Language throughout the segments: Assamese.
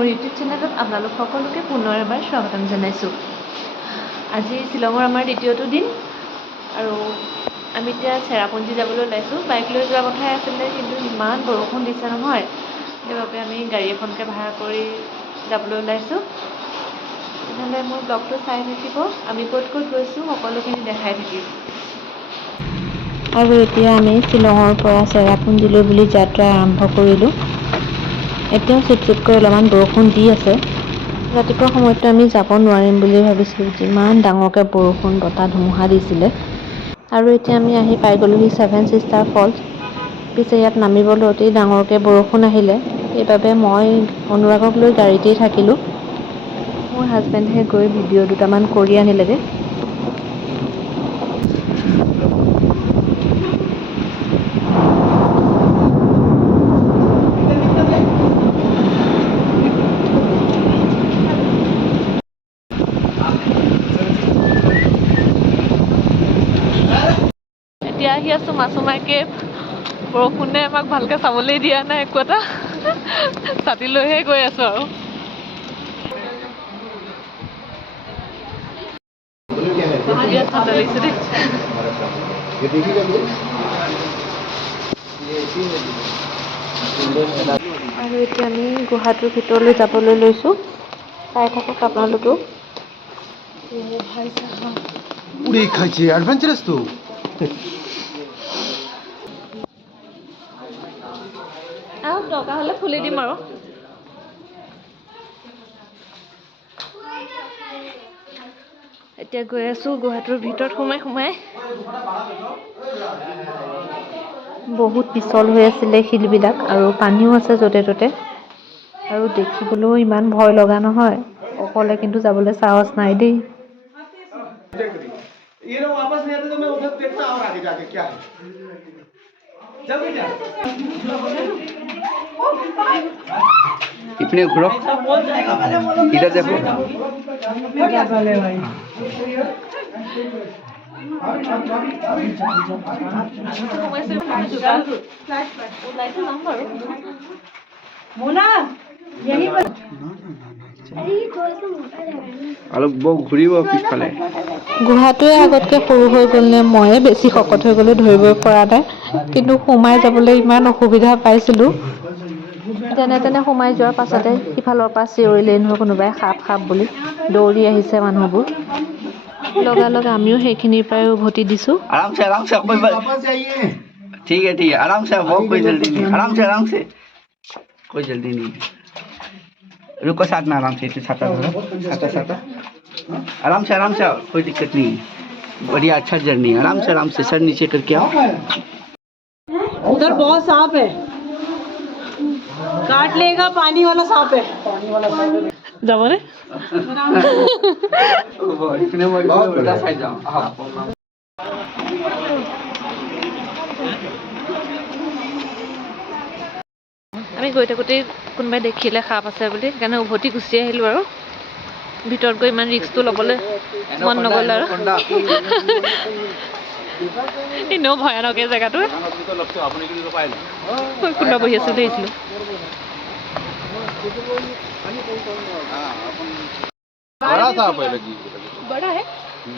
মোৰ ইউটিউব চেনেলত আপোনালোক সকলোকে পুনৰ এবাৰ স্বাগতম জনাইছোঁ। আজি শ্বিলঙৰ আমাৰ দ্বিতীয়টো দিন আৰু আমি এতিয়া চেৰাপুঞ্জী যাবলৈ ওলাইছোঁ। বাইক লৈ যোৱা কথাই আছিলে, কিন্তু ইমান বৰষুণ দিছে নহয়, সেইবাবে আমি গাড়ী এখনকে ভাড়া কৰি যাবলৈ ওলাইছোঁ। তেনেহ'লে মোৰ ব্লগটো চাই থাকিব, আমি ক'ত ক'ত গৈছোঁ সকলোখিনি দেখাই থাকিম। আৰু এতিয়া আমি শ্বিলঙৰ পৰা চেৰাপুঞ্জীলৈ বুলি যাত্ৰা আৰম্ভ কৰিলোঁ। এতিয়াও চিট-চিটকৈ অলপমান বৰষুণ দি আছে। ৰাতিপুৱা সময়ততো আমি যাব নোৱাৰিম বুলি ভাবিছিলোঁ, যিমান ডাঙৰকৈ বৰষুণ বতাহ ধুমুহা দিছিলে। আৰু এতিয়া আমি আহি পাই গ'লোহি 7 ছিষ্টাৰ ফলছ। পিছে ইয়াত নামিবলৈ অতি ডাঙৰকৈ বৰষুণ আহিলে, সেইবাবে মই অনুৰাগক লৈ গাড়ীতেই থাকিলোঁ। মোৰ হাজবেণ্ডে গৈ ভিডিঅ' দুটামান কৰি আনিলেগৈ। এতিয়া আহি আছোঁ মাছুমা কেভ। বৰষুণে আমাক ভালকৈ চাবলৈ দিয়া নাই একো এটা, ছাতি লৈহে গৈ আছোঁ আৰু। বিৰাট ঠাণ্ডা লাগিছে দেই। আৰু এতিয়া আমি গুহাটোৰ ভিতৰলৈ যাবলৈ লৈছোঁ। চাই থাকক আপোনালোকেও। উড়ে খাইছে, অ্যাডভেঞ্চাৰাস তো। দৰকাৰ হ'লে খুলি দিম আৰু। এতিয়া গৈ আছোঁ গুহাটোৰ ভিতৰত সোমাই। বহুত পিছল হৈ আছিলে শিলবিলাক, আৰু পানীও আছে য'তে ত'তে। আৰু দেখিবলৈও ইমান ভয় লগা নহয়। অকলে কিন্তু যাবলৈ সাহস নাই দেই। इतने घुरो इधर देखो। অলপ বহু ঘূৰিব পিছফালে। গুহাটোৱে আগতকৈ সৰু হৈ গ'ল নে ময়ে বেছি শকত হৈ গ'লোঁ ধৰিবই পৰা নাই। কিন্তু সোমাই যাবলৈ ইমান অসুবিধা পাইছিলোঁ। যেনে তেনে সোমাই যোৱাৰ পাছতে সিফালৰ পৰা চিঞৰিলেই নহয় কোনোবাই, সাপ বুলি। দৌৰি আহিছে মানুহবোৰ। লগালগ আমিও সেইখিনিৰ পৰাই উভতি দিছোঁ। आराम से ठीक है आराम से वो कोई जल्दी नहीं, आराम से कोई जल्दी नहीं। रुको साथ में आराम से, छाता आराम से कोई दिक्कत नहीं। बढ़िया अच्छा जर्नी, आराम से सर नीचे करके आओ। उधर बहुत सांप है, काट लेगा। पानी वाला सांप है। যাবনে? इतने बड़ा साइड जाओ। আমি গৈ থাকোঁতেই কোনোবাই দেখিলে সাপ আছে বুলি, সেইকাৰণে উভতি গুচি আহিলোঁ আৰু। ভিতৰত গৈ ইমান ৰিস্কটো ল'বলৈ মন নগ'ল আৰু। এনেও ভয়ানক এই জেগাটো। কোনোবা বহি আছিল দেখিছিলোঁ। बड़ा सांप है लगी। बड़ा है?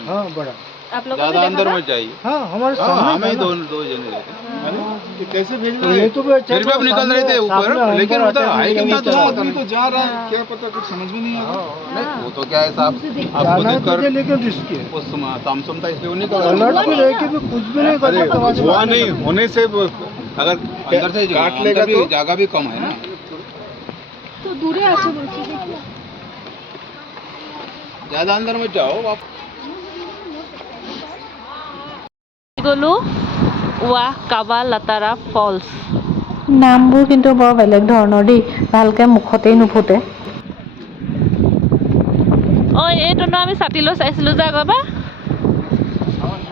हाँ बड़ा। आप लोगों ज्यादा ने अंदर देखा मत जाइए। हाँ हमारे सामने हमें दो जने रहते। कैसे भेज रहे हैं? फिर भी अब निकल रहे थे ऊपर, लेकिन उधर है कितना तो आदमी तो जा रहा है, क्या पता कुछ समझ में नहीं आ रहा। नहीं वो तो क्या है साहब, आपको देखकर लेकिन रिस्क है। उस समय तामसम था इसलिए वो निकल अलर्ट पे रह के भी कुछ भी नहीं कर सकता। हुआ नहीं होने से अगर अंदर से काट लेगा तो जगह भी कम है ना। तो दूरे আছে বলছি দেখি। ज्यादा अंदर मत जाओ आप। গ'লো ৱা কাবা লাটাৰা ফলছ। নামবোৰ কিন্তু বৰ বেলেগ ধৰণৰ দেই, ভালকৈ মুখতেই নুফুটে। এইটো ন আমি ছাতি লৈ চাইছিলোঁ যে আগৰবাৰ,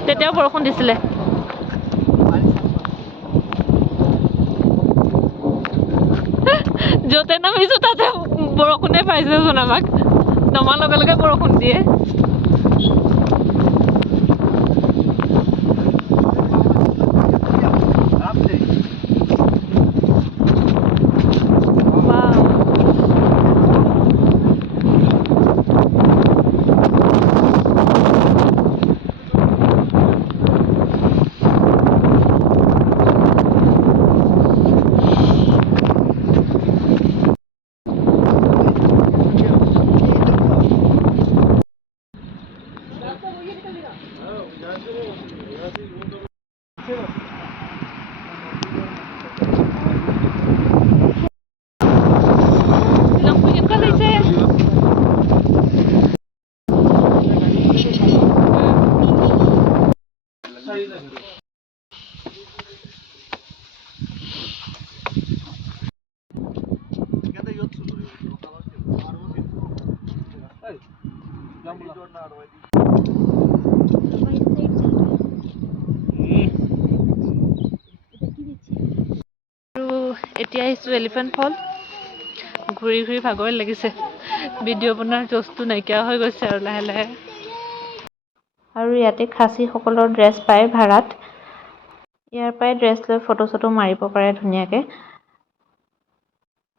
তেতিয়াও বৰষুণ দিছিলে। য'তে নামিছোঁ তাতে বৰষুণে পাইছেচোন আমাক। নমাৰ লগে লগে বৰষুণ দিয়ে। আৰু এতিয়া আহিছোঁ এলিফেণ্ট ফল ঘূৰি ঘূৰি ভাগৰে লাগিছে ভিডিঅ' বনোৱাৰ জচটো নাইকিয়া হৈ গৈছে আৰু লাহে লাহে আৰু ইয়াতে খাচীসকলৰ ড্ৰেছ পায় ভাড়াত ইয়াৰ পৰাই ড্ৰেছ লৈ ফটো চটো মাৰিব পাৰে ধুনীয়াকৈ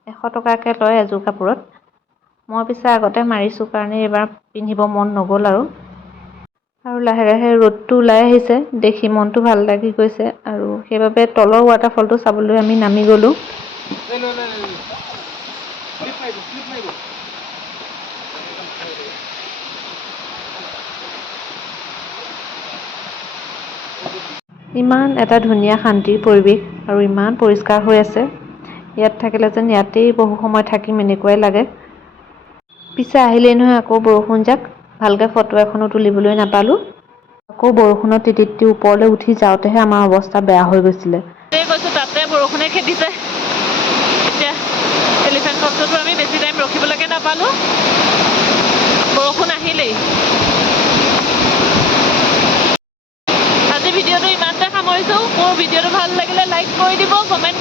100 টকাকৈ লয় এযোৰ কাপোৰত মই পিছে আগতে মাৰিছোঁ কাৰণে এইবাৰ পিন্ধিব মন নগ'ল আৰু লাহে লাহে ৰ'দটো ওলাই আহিছে দেখি মনটো ভাল লাগি গৈছে আৰু সেইবাবে তলৰ ৱাটাৰফলটো চাবলৈ আমি নামি গ'লোঁ ইমান এটা ধুনীয়া শান্তিৰ পৰিৱেশ আৰু ইমান পৰিষ্কাৰ হৈ আছে ইয়াত থাকিলে যেন ইয়াতেই বহু সময় থাকিম এনেকুৱাই লাগে পিছে আহিলেই নহয় আকৌ বৰষুণ যাক ভালকৈ ফটো এখনো তুলিবলৈ নাপালোঁ আকৌ বৰষুণত তিতি ওপৰলৈ উঠি যাওঁতেহে আমাৰ অৱস্থা বেয়া হৈ গৈছিলে গৈছোঁ তাতে বৰষুণে খেদিছে এতিয়া এলিফেণ্ট ফলছতো আমি বেছি টাইম ৰখিবলৈকে নাপালোঁ বৰষুণ আহিলেই আজি ভিডিঅ'টো ইমানতে সামৰিছোঁ মোৰ ভিডিঅ'টো ভাল লাগিলে লাইক কৰি দিব কমেণ্ট